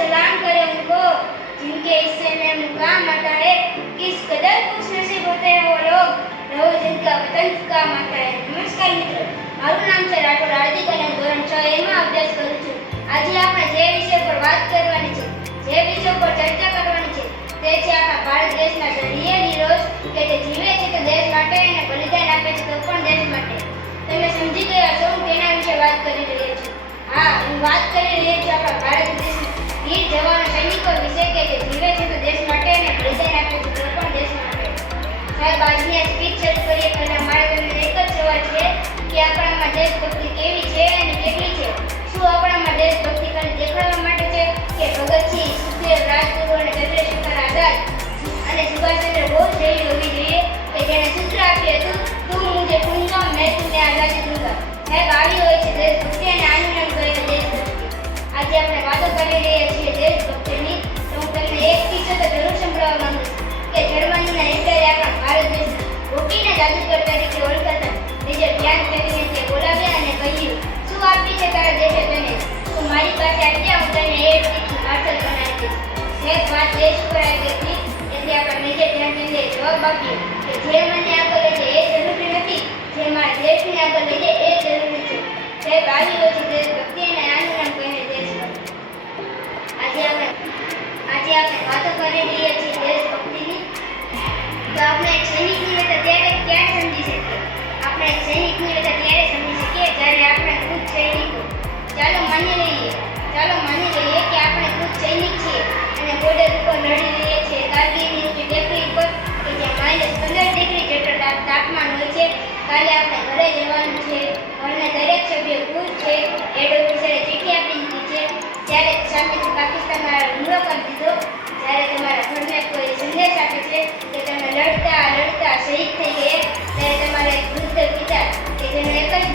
सलाम करे उनको जिनके हिस्से में मुकाम आता है। किस कदर खुशनसीब होते हैं वो लोग रोज जिनका वतन काम आता है। नमस्कार मित्रों, મારું નામ છે રાઠોડ હાર્દિક અને હું ધોરણ 6 એમાં અભ્યાસ કરું છું। આજે આપણે જે વિષય પર વાત કરવાની છે, જે વિષય પર ચર્ચા કરવાની છે તે છે આપણા ભારત દેશના ધૈર્ય નિરોધ કે જે જીવે છે તો દેશ માટે અને બલિદાન આપે છે તો પણ દેશ માટે। તમે સમજી ગયા છો હું તેના વિશે વાત કરી રહી છું। હા, હું વાત કરી રહી છું આપણા ભારત દેશના વીર જવાનો સૈનિકો વિશે કે જે જીવે છે તો દેશ માટે અને બલિદાન આપે છે તો પણ દેશ માટે। સાહેબ, આજની આ સ્પીચ શરૂ કરીએ પહેલા મારે તમને એક જ સવાલ છે કે આપણામાં દેશભક્તિ કેવી છે અને કેટલી છે? શું આપણામાં દેશભક્તિ ખાલી દેખાડવા માટે છે કે ભગતસિંહ, સુખદેવ, રાજગુરુ અને ચંદ્રશેખર આઝાદ અને સુભાષચંદ્ર બોઝ જેવી હોવી જોઈએ કે જેણે સૂત્ર આપ્યું હતું, તું મુझे दूंगा मैं तुम्हें आजादी दूंगा? સાહેબ, આવી હોય છે દેશભક્તિ અને આનું નામ કહેવાય દેશભક્તિ। આજે આપણે વાતો કરી રહ્યા છીએ દેશભક્તિની, તો હું તમને એક કિસ્સો તો જરૂર સંભળાવવા માંગુ છું કે જર્મનીના હિટલરે આપણા ભારત દેશના હોકીના જાદુગર તરીકે ઓળખાતા મેજર ધ્યાનચંદને તે બોલાવ્યા અને કહ્યું, શું આપી છે તારા દેશે તને? તું મારી પાસે આવી જા, હું તને એર ચીફનું માર્શલ બનાવી દઈશ। સાહેબ, વાત દેશ ઉપર આવી હતી તેથી આપણા મેજર ધ્યાનચંદે જવાબ આપ્યો કે જે મને આગળ લઈ જાય એ જરૂરી નથી, જે મારા દેશને આગળ લઈ જાય એ જરૂરી છે। સાહેબ, આવી હોય છે દેશભક્તિ અને આનું નામ કહેવાય દેશભક્તિ। આજે આપણે વાતો કરી રહ્યા છીએ દેશભક્તિની, તો આપણે એક સૈનિકની વ્યથા ક્યારે સમજી શકીએ? આપણે એક સૈનિકની વ્યથા ત્યારે સમજી શકીએ જ્યારે આપણે ખુદ સૈનિકો ચાલો માની લઈએ કે આપણે ખુદ સૈનિક છીએ અને બોર્ડર ઉપર લડી રહ્યા છીએ કારગિલની ઊંચી ટેકરી ઉપર કે જ્યાં -15 ડિગ્રી જેટલું તાપમાન હોય છે। કાલે આપણે ઘરે જવાનું છે, ઘરના દરેક સભ્ય ખુશ છે, હેડ ઓફિસરે ચિઠ્ઠી આપી દીધી છે, ત્યારે સામેથી પાકિસ્તાનમાં હુમલો કરી દીધો। જ્યારે તમારા ઘરને કોઈ સંદેશ આપે છે કે તમે લડતા શહીદ થઈ ગયા, ત્યારે તમારા એક વૃદ્ધ પિતા કે જેનો એક જ